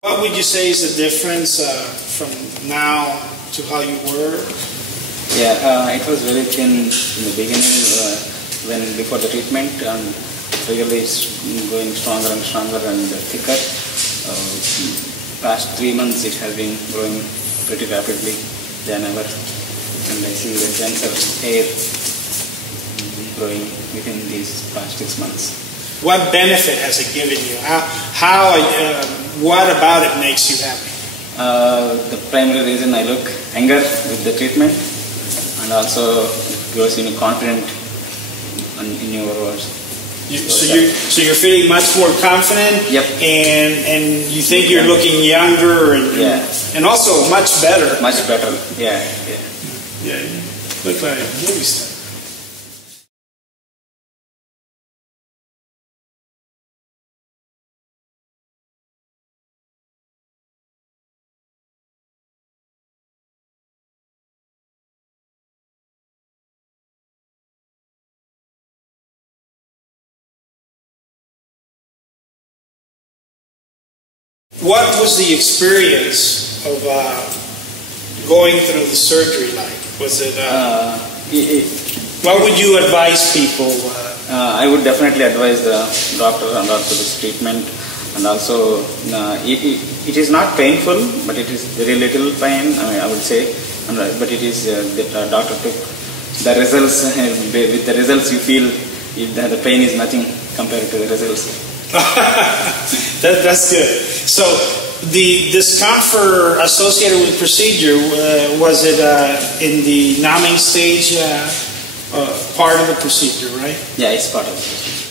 What would you say is the difference from now to how you were? Yeah, it was very thin in the beginning when before the treatment, and really it's going stronger and stronger and thicker. Past 3 months it has been growing pretty rapidly than ever, and I see the denser hair growing within these past 6 months. What benefit has it given you? What about it makes you happy? The primary reason I look younger with the treatment, and also it gives you confident in your words. So you're feeling much more confident. Yep. And you think you're looking younger and also much better. Much better. Yeah. Yeah. You look like a movie star. What was the experience of going through the surgery like? Was it? What would you advise people? I would definitely advise the doctor and also this treatment, and also it is not painful, but it is very little pain. I would say, but it is the doctor took the results. With the results, you feel the pain is nothing compared to the results. That's good. So the discomfort associated with the procedure, was it in the numbing stage part of the procedure, right? Yeah, it's part of the procedure.